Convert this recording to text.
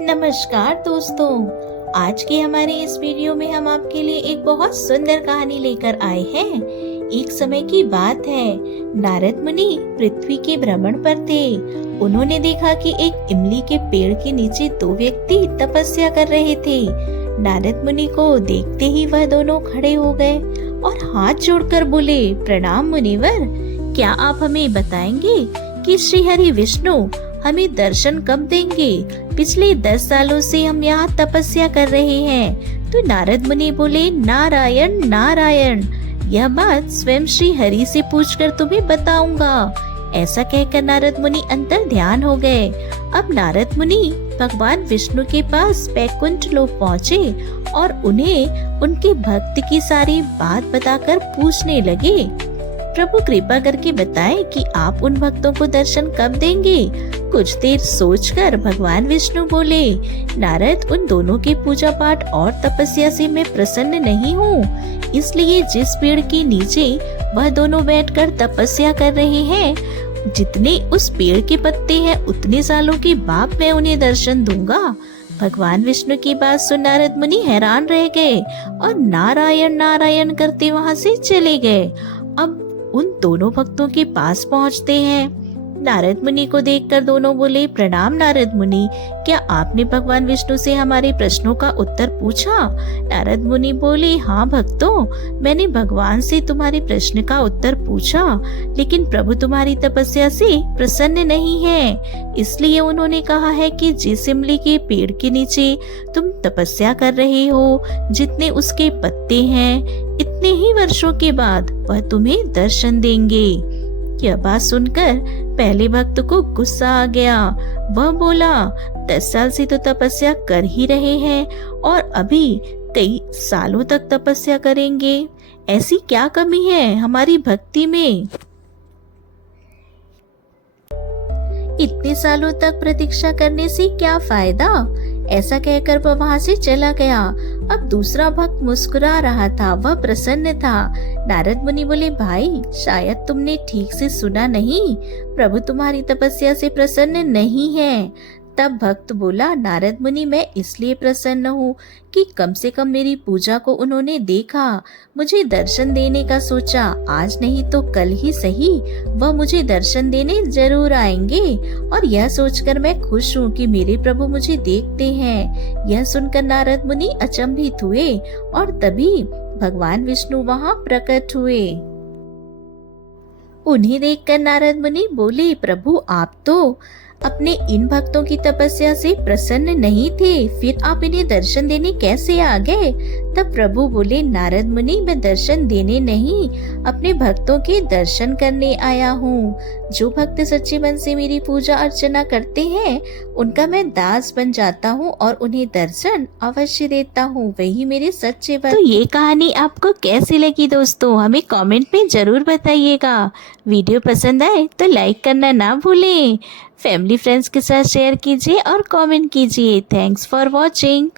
नमस्कार दोस्तों, आज के हमारे इस वीडियो में हम आपके लिए एक बहुत सुंदर कहानी लेकर आए हैं। एक समय की बात है, नारद मुनि पृथ्वी के भ्रमण पर थे। उन्होंने देखा कि एक इमली के पेड़ के नीचे दो व्यक्ति तपस्या कर रहे थे। नारद मुनि को देखते ही वह दोनों खड़े हो गए और हाथ जोड़कर बोले, प्रणाम मुनिवर, क्या आप हमें बताएंगे कि श्री हरि विष्णु हमें दर्शन कब देंगे? पिछले 10 सालों से हम यहाँ तपस्या कर रहे हैं। तो नारद मुनि बोले, नारायण नारायण, यह बात स्वयं श्री हरि से पूछकर तुम्हें बताऊंगा। ऐसा कहकर नारद मुनि अंतर ध्यान हो गए। अब नारद मुनि भगवान विष्णु के पास बैकुंठ लोक पहुँचे और उन्हें उनके भक्त की सारी बात बताकर पूछने लगे, प्रभु कृपा करके बताएं कि आप उन भक्तों को दर्शन कब देंगे? कुछ देर सोचकर भगवान विष्णु बोले, नारद, उन दोनों के पूजा पाठ और तपस्या से मैं प्रसन्न नहीं हूँ। इसलिए जिस पेड़ के नीचे वह दोनों बैठकर तपस्या कर रहे हैं, जितने उस पेड़ के पत्ते हैं उतने सालों के बाद मैं उन्हें दर्शन दूंगा। भगवान विष्णु की बात सुन नारद मुनि हैरान रह गए और नारायण नारायण करते वहाँ से चले गए। अब उन दोनों भक्तों के पास पहुँचते हैं। नारद मुनि को देखकर दोनों बोले, प्रणाम नारद मुनि, क्या आपने भगवान विष्णु से हमारे प्रश्नों का उत्तर पूछा? नारद मुनि बोले, हाँ भक्तों, मैंने भगवान से तुम्हारे प्रश्न का उत्तर पूछा, लेकिन प्रभु तुम्हारी तपस्या से प्रसन्न नहीं है। इसलिए उन्होंने कहा है कि जिस इमली के पेड़ के नीचे तुम तपस्या कर रहे हो, जितने उसके पत्ते हैं, इतने ही वर्षों के बाद वह तुम्हें दर्शन देंगे। यह बात सुनकर पहले भक्त को गुस्सा आ गया। वह बोला, 10 साल से तो तपस्या कर ही रहे हैं और अभी कई सालों तक तपस्या करेंगे। ऐसी क्या कमी है हमारी भक्ति में? इतने सालों तक प्रतीक्षा करने से क्या फायदा? ऐसा कहकर वह वहाँ से चला गया। अब दूसरा भक्त मुस्कुरा रहा था, वह प्रसन्न था। नारद मुनि बोले, भाई, शायद तुमने ठीक से सुना नहीं, प्रभु तुम्हारी तपस्या से प्रसन्न नहीं है। तब भक्त बोला, नारद मुनि, मैं इसलिए प्रसन्न हूँ कि कम से कम मेरी पूजा को उन्होंने देखा, मुझे दर्शन देने का सोचा। आज नहीं तो कल ही सही, वह मुझे दर्शन देने जरूर आएंगे और यह सोचकर मैं खुश हूँ कि मेरे प्रभु मुझे देखते हैं। यह सुनकर नारद मुनि अचंभित हुए और तभी भगवान विष्णु वहाँ प्रकट हुए। उन्हें देखकर नारद मुनि बोले, प्रभु, आप तो अपने इन भक्तों की तपस्या से प्रसन्न नहीं थे, फिर आप इन्हें दर्शन देने कैसे आ गए? तब प्रभु बोले, नारद मुनि, मैं दर्शन देने नहीं, अपने भक्तों के दर्शन करने आया हूँ। जो भक्त सच्चे मन से मेरी पूजा अर्चना करते हैं, उनका मैं दास बन जाता हूँ और उन्हें दर्शन अवश्य देता हूँ। वही मेरे सच्चे भक्त। तो ये कहानी आपको कैसी लगी दोस्तों? हमें कमेंट में जरूर बताइएगा। वीडियो पसंद आए तो लाइक करना ना भूलें। फैमिली फ्रेंड्स के साथ शेयर कीजिए और कमेंट कीजिए। Thanks for watching.